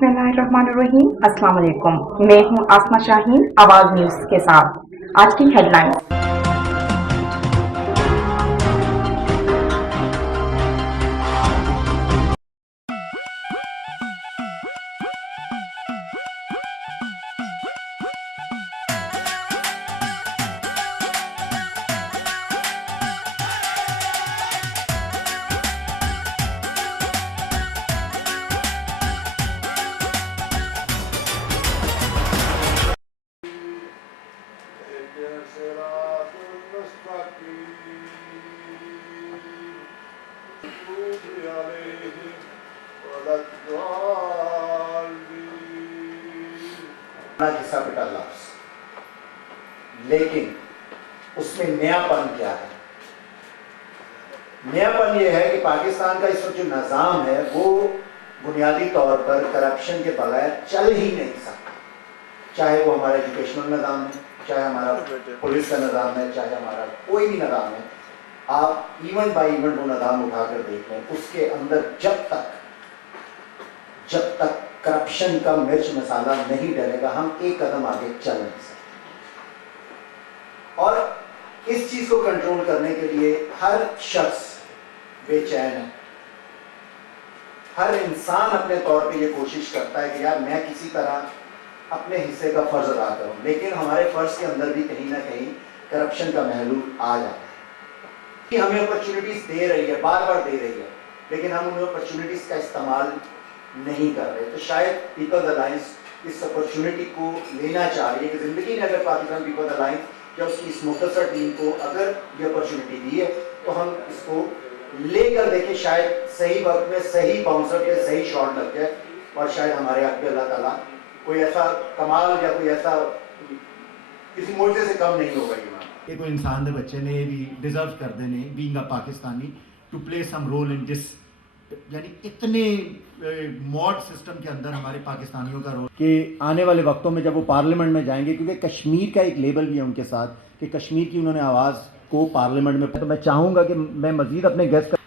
बिस्मिल्लाहिर्रहमानिर्रहीम। अस्सलाम वालेकुम। मैं हूं आसमा शाहीन, आवाज न्यूज के साथ। आज की हेडलाइंस। घिसा पिटा लफ्ज, लेकिन उसमें नयापन क्या है? नयापन यह है कि पाकिस्तान का इस वक्त जो निज़ाम है वो बुनियादी तौर पर करप्शन के बगैर चल ही नहीं सकता। चाहे वो हमारा एजुकेशनल निज़ाम है, चाहे हमारा पुलिस का निज़ाम है, चाहे हमारा कोई भी निज़ाम है, आप इवेंट बाय इवेंट वो निज़ाम उठाकर देख लें, उसके अंदर जब तक करप्शन का मिर्च मसाला नहीं डलेगा, हम एक कदम आगे चल नहीं सकते। और इस चीज को कंट्रोल करने के लिए हर शख्स बेचैन है, हर इंसान अपने तौर पे ये कोशिश करता है कि यार मैं किसी तरह अपने हिस्से का फर्ज अदा करूं, लेकिन हमारे फर्ज के अंदर भी कहीं ना कहीं करप्शन का महलूल आ जाता है कि हमें अपॉर्चुनिटीज दे रही है, बार बार दे रही है, लेकिन हम उन अपॉर्चुनिटीज का इस्तेमाल नहीं कर रहे। तो शायद पीपल्स अलायंस इस अपॉर्चुनिटी को लेना चाह रही है कि जिंदगी में अगर पाकिस्तान पीपल्स अलायंस या उसकी इस मुख्तसर टीम को अगर ये अपॉर्चुनिटी दी है तो हम इसको लेकर देखें, शायद सही वक्त में सही बाउंसर के सही शॉट लग जाए और शायद हमारे आगे अल्लाह ताला कोई ऐसा कमाल या कोई ऐसा किसी मोर्चे से कम नहीं होगा। ये कोई इंसान के बच्चे ने भी डिजर्व करते ने being a Pakistani to play some role in this, यानी इतने मॉड सिस्टम के अंदर हमारे पाकिस्तानियों का रोल कि आने वाले वक्तों में जब वो पार्लियामेंट में जाएंगे, क्योंकि कश्मीर का एक लेबल भी है उनके साथ कि कश्मीर की उन्होंने आवाज़ को पार्लियामेंट में, तो मैं चाहूँगा कि मैं मज़ीद अपने guest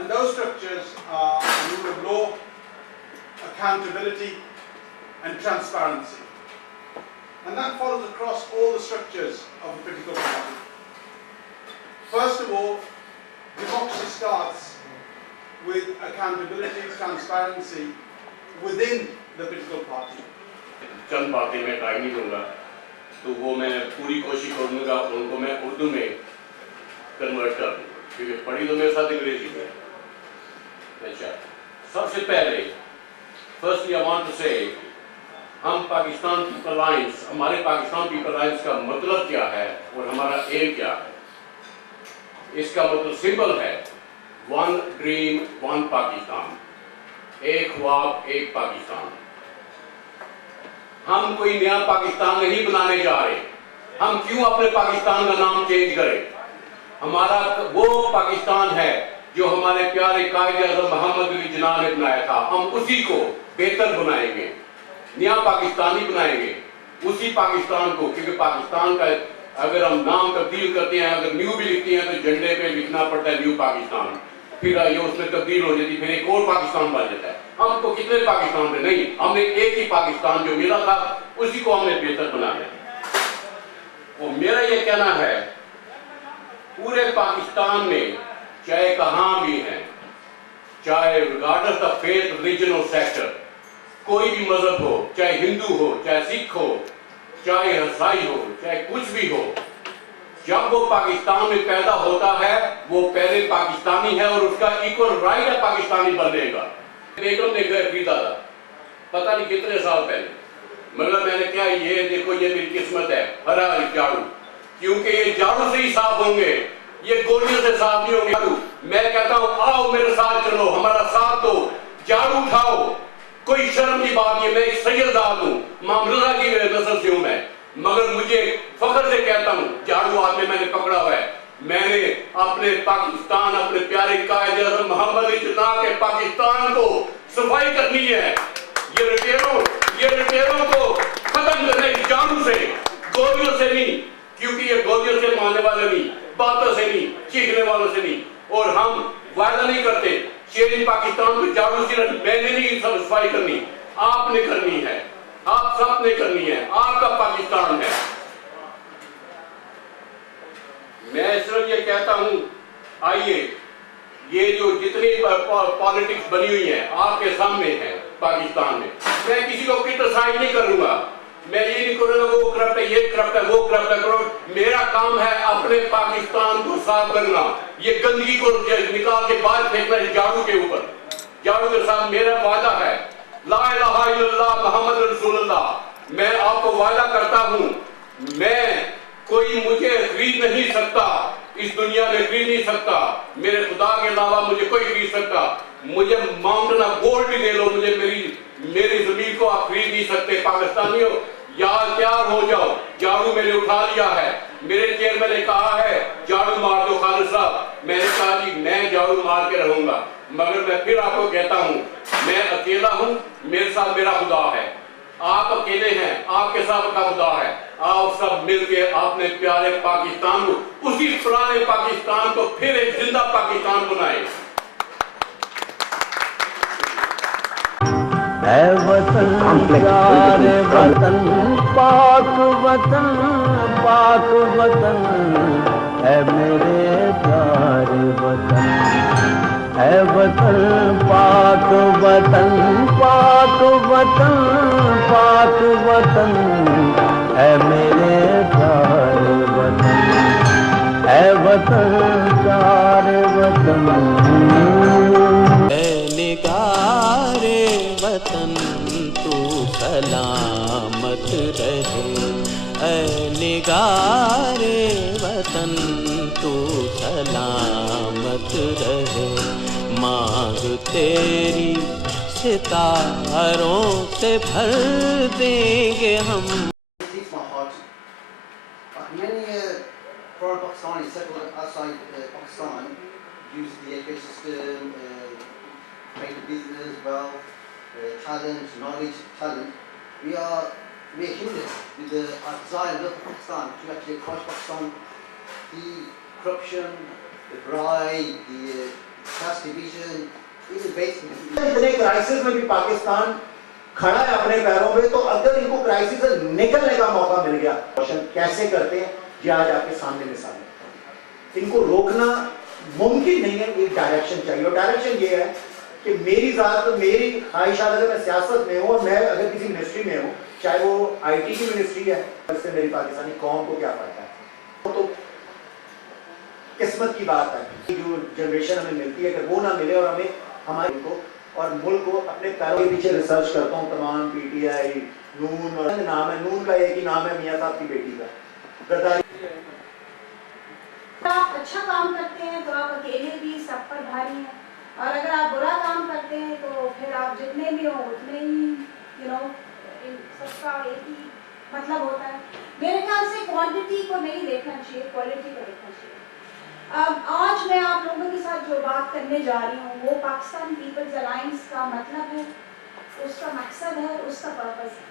And those structures are rule of law, accountability and transparency. And that follows across all the structures of a political party. First of all, democracy starts with accountability, transparency within the political party. चंद बातें मैं time नहीं दूंगा, तो वो मैं पूरी कोशिश करूंगा उनको मैं उर्दू में कन्वर्ट कर दूँ, क्योंकि पढ़ी तो मेरे साथ अंग्रेजी में। अच्छा, सबसे पहले फर्स्टली आई वांट टू से हम पाकिस्तान पीपल अलायंस, हमारे पाकिस्तान पीपल अलायंस का मतलब क्या है और हमारा एम क्या है। इसका मतलब सिंपल है, वन ड्रीम वन पाकिस्तान, एक ख्वाब एक पाकिस्तान। हम कोई नया पाकिस्तान नहीं बनाने जा रहे, हम क्यों अपने पाकिस्तान का नाम चेंज करें। हमारा वो पाकिस्तान है जो हमारे प्यारे कायद-ए-आज़म मोहम्मद अली जिन्ना ने बनाया था, हम उसी को बेहतर बनाएंगे, नया पाकिस्तानी बनाएंगे उसी पाकिस्तान को। क्योंकि पाकिस्तान का अगर हम नाम तब्दील करते हैं, अगर न्यू भी लिखते हैं तो झंडे पे लिखना पड़ता है न्यू पाकिस्तान, फिर ये उसमें तब्दील हो जाती, फिर एक और पाकिस्तान बन जाता है। हम तो कितने पाकिस्तान थे, नहीं, हमने एक ही पाकिस्तान जो मिला था उसी को हमने बेहतर बनाया। और मेरा ये कहना है पूरे पाकिस्तान में चाहे कहाँ भी हैं, चाहे रिगार्डलेस ऑफ फेथ, रिलीजन और सेक्टर, कोई भी मजहब हो, चाहे हिंदू हो, चाहे सिख हो, चाहे ईसाई हो, चाहे कुछ भी हो, जब वो पाकिस्तान में पैदा होता है वो पहले पाकिस्तानी है और उसका इक्वल राइट है पाकिस्तानी बनने का। बेगम ने घर खरीदा था पता नहीं कितने साल पहले, मतलब मैंने क्या ये देखो ये मेरी किस्मत है, हरा झाड़ू, क्योंकि ये झाड़ू से ही साफ होंगे, ये गोलियों से साफ नहीं होंगे। मैं कहता हूँ आओ मेरे साथ चलो, हमारा साथ दो, झाड़ू उठाओ, कोई शर्म की बात नहीं। मैं एक सैयदाद हूँ, मामला की नस्ल से हूँ मैं, मगर मुझे फख्र से कहता हूँ झाड़ू हाथ में मैंने पकड़ा हुआ है। मैंने अपने पाकिस्तान, अपने प्यारे कायद-ए-आज़म मोहम्मद अली जिन्ना के पाकिस्तान को सफाई करनी करनी है। ये लुटेरों को खत्म करने जानू से, गोलियों से नहीं, क्योंकि ये गोलियों से मारने वाले नहीं, बातों से नहीं, चीखने वालों से नहीं। और हम वायदा नहीं करते चेंज पाकिस्तान को जादू सिर्फ मैंने नहीं सफाई करनी, आपने करनी है, आप सबने करनी है, आपका पाकिस्तान है। मैं सिर्फ ये कहता हूं, आइए ये जो जितनी पॉलिटिक्स बनी हुई है आपके सामने है पाकिस्तान में, मैं किसी को क्रिटिसाइज नहीं करूंगा, मैं ये नहीं करूंगा वो करप्ट है, ये करप्ट है, वो करप्ट है। मेरा काम है अपने पाकिस्तान को साफ करना, ये गंदगी को निकाल के बाहर फेंकना झाड़ू के ऊपर, झाड़ू के साथ मेरा वादा है, ला इलाहा इल्लल्लाह मुहम्मद रसूलुल्लाह। मैं आपको वादा करता हूं, मैं कोई मुझे खरीद नहीं सकता, इस दुनिया में खरीद नहीं सकता, मेरे खुदा के अलावा मुझे कोई खरीद सकता। मुझे माउंटेन ऑफ गोल्ड भी दे लो, मुझे मेरी जमीन को आप खरीद नहीं सकते। पाकिस्तानियों यार तैयार हो जाओ, झाड़ू मैंने उठा लिया है, मेरे चेयरमैन ने कहा है झाड़ू मार दो खालिद साहब, मैंने कहा जी मैं झाड़ू मार के रहूंगा, मगर मैं फिर आपको कहता हूं मैं अकेला हूं, मेरे साथ मेरा खुदा है, आप अकेले हैं, आपके साथ का खुदा है। आप सब मिलके अपने प्यारे पाकिस्तान को, उसी पुराने पाकिस्तान को फिर एक जिंदा पाकिस्तान बनाए। है वतन प्यारे वतन, पाक वतन, पाक वतन, है मेरे प्यारे वतन, है वतन पाक वतन, पाक वतन, पाक वतन, है मेरे प्यारे वतन, है वतन प्यारे वतन। निगारे वतन तू सलामत रहे, ऐ निगारे वतन तू सलामत रहे, मांग तेरी सितारों से भर देंगे हम। It's my heart. Many foreign Pakistanis settled outside Pakistan use the education system, make business, wealth, talent, knowledge, talent. We are hindered with the desire and love for Pakistan to actually crush Pakistan. The corruption, the bribe, the caste division is the basement. इतने crisis में भी पाकिस्तान खड़ा है अपने पैरों पे, तो अगर इनको क्राइसिस से निकलने का मौका मिल गया, कैसे करते हैं ये आज आपके सामने मिसाल है। इनको रोकना मुमकिन नहीं है, एक डायरेक्शन चाहिए, और डायरेक्शन ये है कि मेरी ज़ात, मेरी ख्वाहिशात, अगर मैं सियासत में हूँ और मैं अगर किसी मिनिस्ट्री में हूँ, चाहे वो IT की मिनिस्ट्री है, इससे मेरी पाकिस्तानी कौम को क्या फायदा है। तो किस्मत की बात है, जो जनरेशन हमें मिलती है अगर वो ना मिले और हमें हमारे को और मुल्क को अपने पैरों के पीछे रिसर्च करता हूँ तमाम PTI, नून, और नाम है नून का एक ही नाम है मियाँ साहब की बेटी का, गद्दारी। आप अच्छा काम करते हैं तो आप अकेले भी सब पर भारी हैं, और अगर आप बुरा काम करते हैं तो फिर आप जितने भी हो उतने ही सबका एक ही मतलब होता है। मेरे ख्याल से क्वांटिटी को नहीं देखना चाहिए, क्वालिटी को देखना चाहिए। आज मैं आप लोगों के साथ जो बात करने जा रही हूँ वो पाकिस्तान पीपल्स अलायंस का मतलब है, उसका मकसद है, उसका पर्पस है।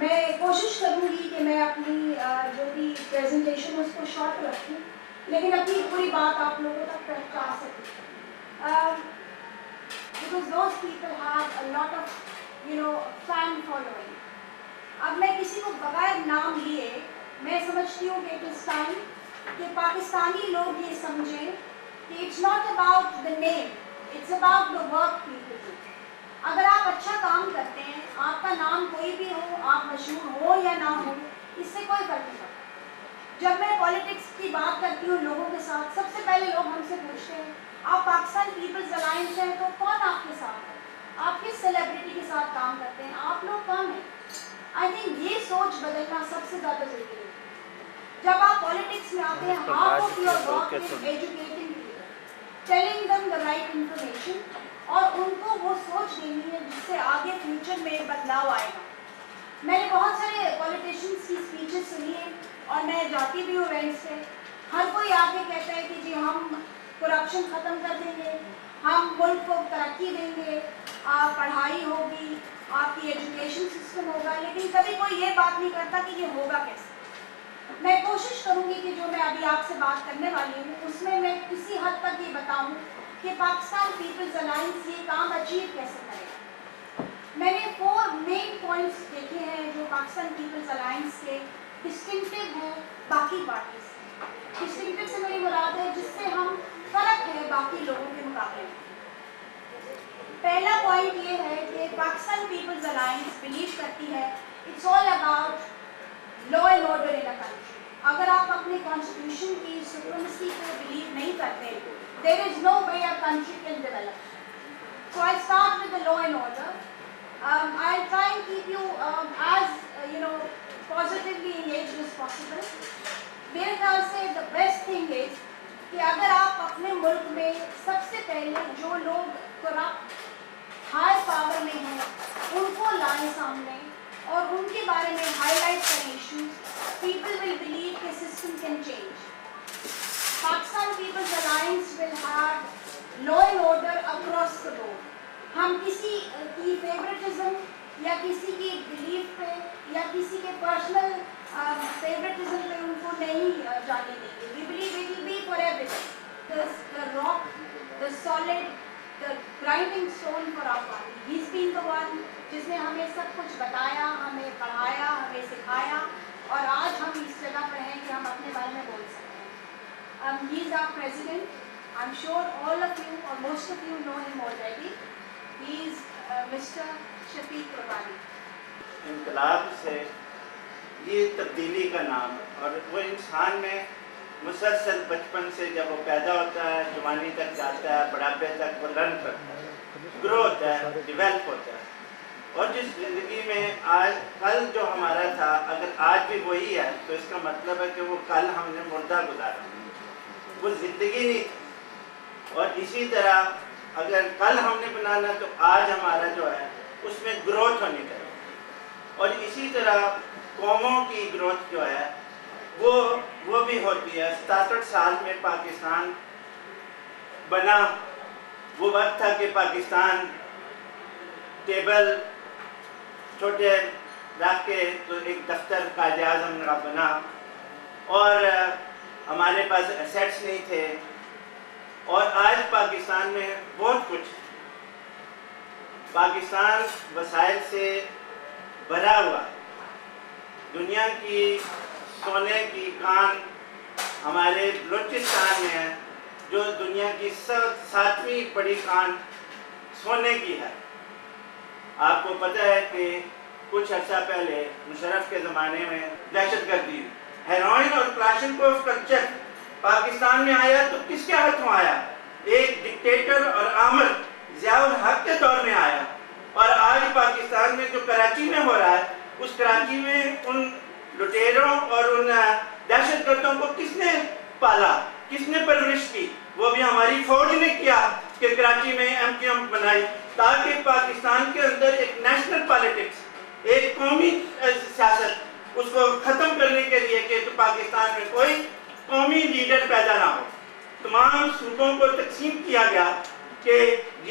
मैं कोशिश करूँगी कि मैं अपनी जो भी प्रेजेंटेशन उसको शॉर्ट रखूँ, लेकिन अपनी पूरी बात आप लोगों तक पहुँचा सकूँ, because those people have a lot of fan following. अब मैं किसी को बगैर नाम लिए मैं समझती हूँ कि इट इज़ टाइम कि पाकिस्तानी लोग ये समझें कि it's not about the name, it's about the work people do. अगर आप अच्छा काम करते हैं, आपका नाम कोई भी हो, आप मशहूर हो या ना हो, इससे कोई फर्क नहीं पड़ता। जब मैं पॉलिटिक्स की बात करती हूँ लोगों के साथ, सबसे पहले लोग हमसे पूछते हैं आप पाकिस्तान पीपल्स अलायंस हैं तो कौन आपके साथ है, आप किस सेलिब्रिटी के साथ काम करते हैं, आप लोग कौन हैं। आई थिंक ये सोच बदलना सबसे ज़्यादा ज़रूरी है। जब आप पॉलिटिक्स में आते हैं, half of your work is educating people, telling them the right information, और उनको वो सोच देनी है जिससे आगे फ्यूचर में बदलाव आएगा। मैंने बहुत सारे पॉलिटिशियंस की स्पीचेस सुनी है और मैं जाती भी हूँ इवेंट्स पे, हर कोई आके कहता है कि जी हम करप्शन ख़त्म कर देंगे, हम मुल्क को तरक्की देंगे, पढ़ाई होगी, आपकी एजुकेशन सिस्टम होगा, लेकिन कभी कोई ये बात नहीं करता कि ये होगा कैसे। मैं कोशिश करूँगी कि जो मैं अभी आपसे बात करने वाली हूँ उसमें मैं किसी हद तक ये बताऊँ कि पाकिस्तान पीपल्स अलायंस ये काम अचीव कैसे करेगा। मैंने 4 मेन पॉइंट्स देखे हैं जो पाकिस्तान पीपल्स अलायंस के डिस्टिंक्टिव हैं बाकी पार्टी से। डिस्टिंक्टिव से मेरी मुराद है जिससे हम फ़र्क है बाकी लोगों के मुकाबले में। पहला पॉइंट ये है कि पाकिस्तान पीपल्स अलायंस बिलीव करती है it's all about law and order in a country. अगर आप अपने कॉन्स्टिट्यूशन की सुप्रीमेसी को बिलीव नहीं करते, there is no way a country can develop. So I start with the law and order. I try and keep you as positively engaged as possible. मेरे ख्याल से द बेस्ट थिंग इज कि अगर आप अपने मुल्क में सबसे पहले जो लोग करप्ट हाई पावर में हैं उनको लाएं सामने और उनके बारे में हाईलाइट करें इश्यूज, पीपल विल बिलीव कि system can change. Pakistan peoples alliance will have law and order across the board. हम किसी की फेवरेटिज्म या किसी की बिलीफ पे या किसी के पर्सनल फेवरेटिज्म पे उनको नहीं जाने देंगे। We believe it will be for everything, the rock, the solid, the grinding stone for our party. He's been the one जिसने हमें सब कुछ बताया, हमें पढ़ाया, हमें सिखाया और आज हम इस जगह पर हैं कि हम अपने बारे में बोल सकते हैं। He is our president. I'm sure all of you or most of you know him already. He is Mr. Shafiq Rahmani. इनकलाब से ये तब्दीली का नाम है और वो इंसान में मुसलसल बचपन से जब वो पैदा होता है, जवानी तक जाता है, बुढ़ापे तक वो लर्न करता है, ग्रो होता है, डेवलप होता है। और जिस ज़िंदगी में आज कल जो हमारा था अगर आज भी वही है तो इसका मतलब है कि वो कल हमने मुर्दा गुजारा, वो ज़िंदगी नहीं थी। और इसी तरह अगर कल हमने बनाना तो आज हमारा जो है उसमें ग्रोथ होनी चाहिए। और इसी तरह कौमों की ग्रोथ जो है वो भी होती है। 67 साल में पाकिस्तान बना, वो वक्त था कि पाकिस्तान टेबल छोटे रख के तो एक दफ्तर कायदे आज़म का बना और हमारे पास एसेट्स नहीं थे। और आज पाकिस्तान में बहुत कुछ, पाकिस्तान वसाइल से भरा हुआ, दुनिया की सोने की कान हमारे बलूचिस्तान में है जो दुनिया की 7वीं बड़ी कान सोने की है। आपको पता है कि कुछ अर्सा पहले मुशर्रफ के ज़माने में दहशतगर्दी, हेरोइन और क्लाशनकोव कल्चर पाकिस्तान में आया तो किसके हाथों आया? एक डिक्टेटर और आमिर ज़ियाउल हक के दौर में आया। और आज पाकिस्तान में जो कराची में हो रहा है उस कराची में उन लुटेरों और उन दहशतगर्दों को किसने पाला, किसने परवरिश की? वो भी हमारी फौज ने किया कि कराची में एमक्यूएम बनाई ताकि पाकिस्तान के अंदर एक नेशनल पॉलिटिक्स, एक कौमी सियासत उसको ख़त्म करने के लिए कि तो पाकिस्तान में कोई कौमी लीडर पैदा ना हो। तमाम सूबों को तकसीम किया गया कि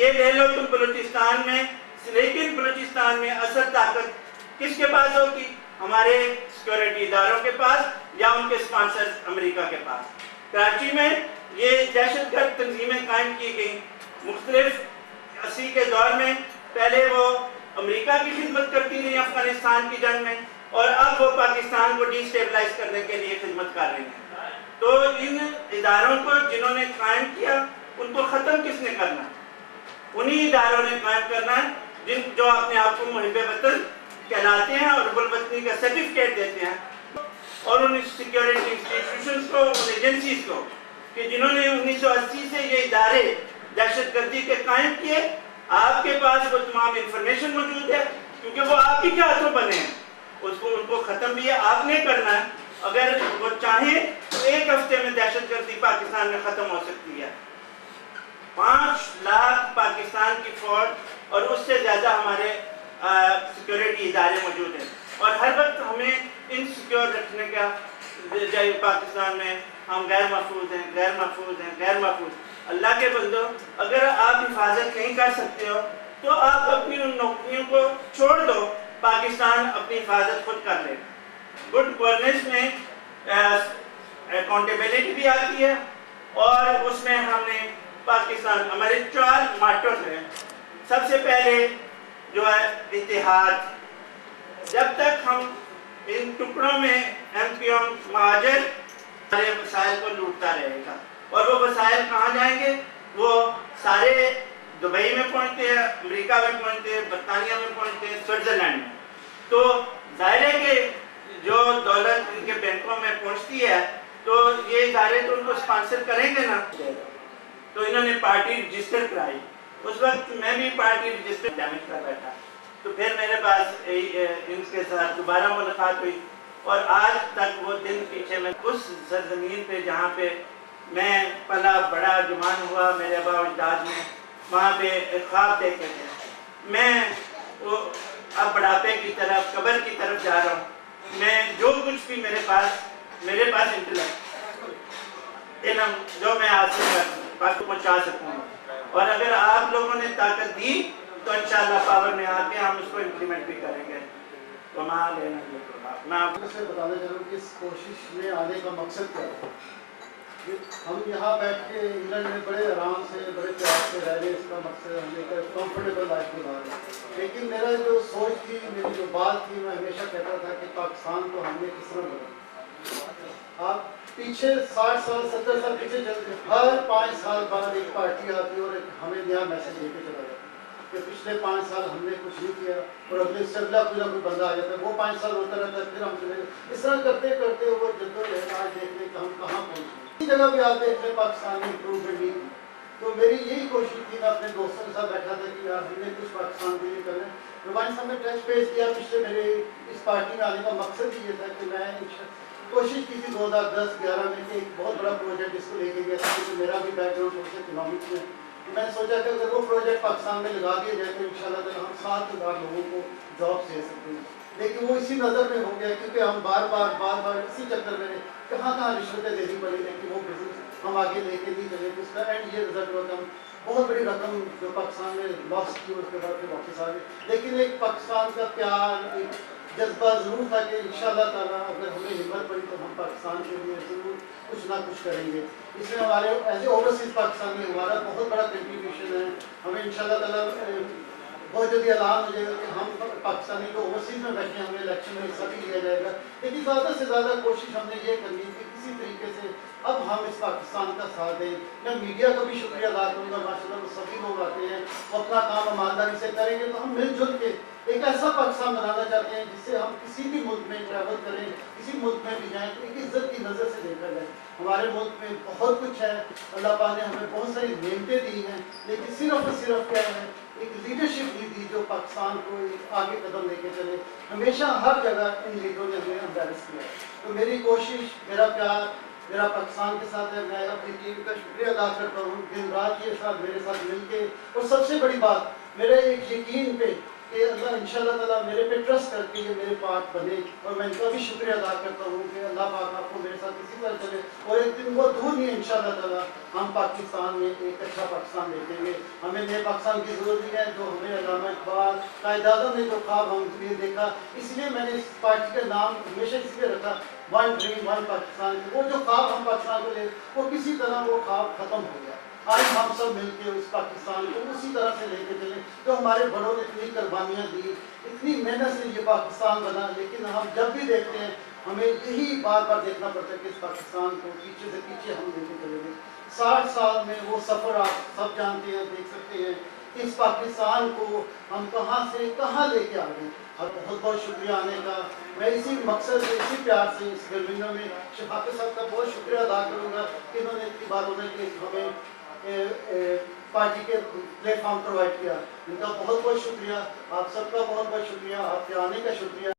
ये ले लो तुम बलूचिस्तान में, लेकिन बलूचिस्तान में असल ताकत किसके पास होगी? हमारे सिक्योरिटी इदारों के पास या उनके स्पॉन्सर्स अमेरिका के पास। कराची में ये दहशतगर्द तंजीमें कायम की गई मुख्तलिफ 80 के दौर में। पहले वो अमेरिका की खिदमत करती रही अफगानिस्तान की जंग में और अब वो पाकिस्तान को डिस्टेबलाइज करने के लिए खिदमत कर रही हैं। तो इन इदारों को जिन्होंने कायम किया उनको ख़त्म किसने करना? उन्हीं इदारों ने कायम करना है जिन जो अपने आप को मुहिब वतन कहलाते हैं और गुलवतनी का सर्टिफिकेट देते हैं। और उन सिक्योरिटी इंस्टीट्यूशंस को, उन एजेंसीज को कि जिन्होंने 1980 से ये इदारे दहशतगर्दी के कायम किए, आपके पास वो तमाम इंफॉर्मेशन मौजूद है क्योंकि वो आप ही के हाथों बने हैं। उसको उनको ख़त्म भी है आपने करना है। अगर वो चाहें तो एक हफ्ते में दहशतगर्दी पाकिस्तान में ख़त्म हो सकती है। 5 लाख पाकिस्तान की फौज और उससे ज़्यादा हमारे सिक्योरिटी इदारे मौजूद हैं और हर वक्त हमें इनसिक्योर रखने का जैसे पाकिस्तान में हम गैर महफूज हैं, गैर महफूज हैं, गैर महफूज। अल्लाह के बंदो, अगर आप हिफाजत नहीं कर सकते हो تو آپ اپنی ان نوکریوں کو چھوڑ دو, پاکستان اپنی حفاظت خود کر لے. گڈ گورننس میں اکاؤنٹیبلٹی بھی آتی ہے, اور اس میں ہم نے پاکستان, ہمارے 4 ماٹوز ہیں. سب سے پہلے جو ہے اتحاد. جب تک ہم ان ٹکڑوں میں ایم پی ایم مہاجر سارے وسائل کو لوٹتا رہے گا, اور وہ وسائل کہاں جائیں گے؟ وہ سارے دبئی میں پہنچتے ہیں, امریکہ میں پہنچتے ہیں, برطانیہ میں پہنچتے ہیں, سوئٹزرلینڈ میں. تو ظاہر ہے کہ جو دولت ان کے بینکوں میں پہنچتی ہے تو یہ ادارے تو ان کو اسپانسر کریں گے نا. تو انہوں نے پارٹی رجسٹر کرائی. اس وقت میں بھی پارٹی رجسٹر ڈیمیج کر بیٹھا. تو پھر میرے پاس ان کے ساتھ دوبارہ ملاقات ہوئی, اور آج تک وہ دن پیچھے میں اس سرزمین پہ جہاں پہ میں پلا بڑا جوان ہوا, میرے آباء و اجداد میں وہاں پہ ایک خواب دیکھے تھے. میں وہ اب بڑھاپے کی طرف, قبر کی طرف جا رہا ہوں. میں جو کچھ بھی میرے پاس انٹلیکٹ, علم جو میں حاصل کر پہنچا سکوں, اور اگر آپ لوگوں نے طاقت دی تو انشاءاللہ پاور میں آ کے ہم اس کو امپلیمنٹ بھی کریں گے. تو میں آپ سے بتانا چاہوں کہ اس کوشش میں آنے کا مقصد کیا ہے. ہم یہاں بیٹھ کے انگلینڈ میں بڑے آرام سے, بڑے پیار سے رہ رہے, اس کا مقصد ہم نے کمفرٹیبل لائف گزار رہے. لیکن میرا جو سوچ تھی, میری جو بات تھی, میں ہمیشہ کہتا تھا کہ پاکستان کو ہم نے کس طرح بنا. آپ پیچھے 60 سال 70 سال پیچھے چلتے, ہر 5 سال بعد ایک پارٹی آتی اور ہمیں نیا میسج دے کے چلا جاتا کہ پچھلے 5 سال ہم نے کچھ نہیں کیا, اور اگلے سے اگلا کوئی نہ کوئی بندہ آ جاتا ہے, وہ 5 سال ہوتا رہتا ہے, پھر ہم چلے. اس طرح کرتے کرتے وہ جدوجہد آج دیکھ لیں کہ ہم کہاں پہنچے. اسی جگہ بھی آپ دیکھ لیں پاکستان میں امپروومنٹ نہیں کی. تو میری یہی کوشش تھی, میں اپنے دوستوں کے ساتھ بیٹھا تھا کہ یار ہم نے کچھ پاکستان کے لیے کرنا ہے. رومانی صاحب نے ٹچ پیش کیا. پچھلے میرے اس پارٹی میں آنے کا مقصد ہی یہ تھا کہ میں کوشش کی تھی 2010-11 میں کہ ایک بہت بڑا پروجیکٹ اس کو لے کے گیا تھا, کیونکہ میرا بھی بیک گراؤنڈ تھوڑا سا اکنامکس میں. میں نے سوچا کہ اگر وہ پروجیکٹ پاکستان میں لگا دیا جائے تو انشاءاللہ ہم 7,000 لوگوں کو جابس دے سکتے ہیں. لیکن وہ اسی نظر میں ہو گیا, کیونکہ ہم بار بار اسی چکر میں کہاں رشوتیں دینی پڑی, لیکن وہ بزنس ہم آگے لے کے نہیں چلے. اس کا اینڈ یہ رزلٹ ہوا کہ ہم بہت بڑی رقم جو پاکستان میں لاس کی, اس کے بعد پھر واپس آ گئے. لیکن ایک پاکستان کا پیار, ایک جذبہ ضرور تھا کہ انشاءاللہ تعالیٰ اگر ہمیں ہمت پڑی تو ہم پاکستان کے لیے ضرور کچھ نہ کچھ کریں گے. اس میں ہمارے ایز اے اوورسیز پاکستان میں ہمارا بہت بڑا کنٹریبیوشن ہے. ہمیں انشاءاللہ تعالیٰ بہت جلدی اعلان ہو جائے گا کہ ہم پاکستانی کو اوورسیز میں بیٹھے, ہمیں الیکشن میں حصہ بھی لیا جائے گا. لیکن زیادہ سے زیادہ کوشش ہم نے یہ کرنی ہے کہ کسی طریقے سے اب ہم اس پاکستان کا ساتھ دیں. میں میڈیا کا بھی شکریہ ادا کروں گا, ماشاءاللہ وہ سبھی لوگ آتے ہیں, وہ اپنا کام ایمانداری سے کریں گے. تو ہم مل جل کے ایک ایسا پاکستان بنانا چاہتے ہیں جس سے ہم کسی بھی ملک میں ٹریول کریں, کسی ملک میں بھی جائیں تو ایک عزت کی نظر سے دیکھا جائے. ہمارے ملک میں بہت کچھ ہے, اللہ پاک نے ہمیں بہت ساری نعمتیں دی ہیں, لیکن صرف اور صرف کیا ہے, ایک لیڈرشپ نہیں دی جو پاکستان کو آگے قدم لے کے چلے. ہمیشہ ہر جگہ ان لیڈروں نے ہمیں امبیرس کیا. تو میری کوشش, میرا پیار میرا پاکستان کے ساتھ ہے. میں اپنی ٹیم کا شکریہ ادا کرتا ہوں, دن رات یہ ساتھ میرے ساتھ مل کے. اور سب سے بڑی بات میرے ایک یقین پہ کہ اللہ انشاءاللہ تعالیٰ میرے پہ ٹرسٹ کر کے یہ میرے پارٹ بنے, اور میں ان کا بھی شکریہ ادا کرتا ہوں کہ اللہ پاک آپ کو میرے ساتھ اسی طرح چلے. اور ایک دن وہ دور نہیں ہے انشاءاللہ تعالیٰ ہم پاکستان میں ایک اچھا پاکستان دیکھیں گے. ہمیں نئے پاکستان کی ضرورت نہیں ہے, جو ہمیں علامہ اقبال, قائد اعظم نے جو خواب ہم نے دیکھا, اس لیے میں نے اس پارٹی کا نام ہمیشہ اس لیے رکھا ون ڈریم ون پاکستان. وہ جو خواب ہم پاکستان کو لے, وہ کسی طرح وہ خواب ختم ہو گیا. آج ہم سب مل کے اس پاکستان کو اسی طرح سے لے کے چلیں جو ہمارے بڑوں نے اتنی قربانیاں دی, اتنی محنت سے یہ پاکستان بنا. لیکن ہم جب بھی دیکھتے ہیں ہمیں یہی بار بار دیکھنا پڑتا ہے کہ اس پاکستان کو پیچھے سے پیچھے ہم لے کے چلے گئے. 60 سال میں وہ سفر آپ سب جانتے ہیں, دیکھ سکتے ہیں کہ اس پاکستان کو ہم کہاں سے کہاں لے کے آ گئے. اور بہت بہت شکریہ آنے کا. میں اسی مقصد سے, اسی پیار سے اس گرمیوں میں حافظ صاحب کا بہت شکریہ ادا کروں گا کہ انہوں نے اتنی بار ہونے کے ہمیں پارٹی کے پلیٹ فارم پرووائڈ کیا. ان کا بہت بہت شکریہ, آپ سب کا بہت بہت شکریہ, آپ کے آنے کا شکریہ.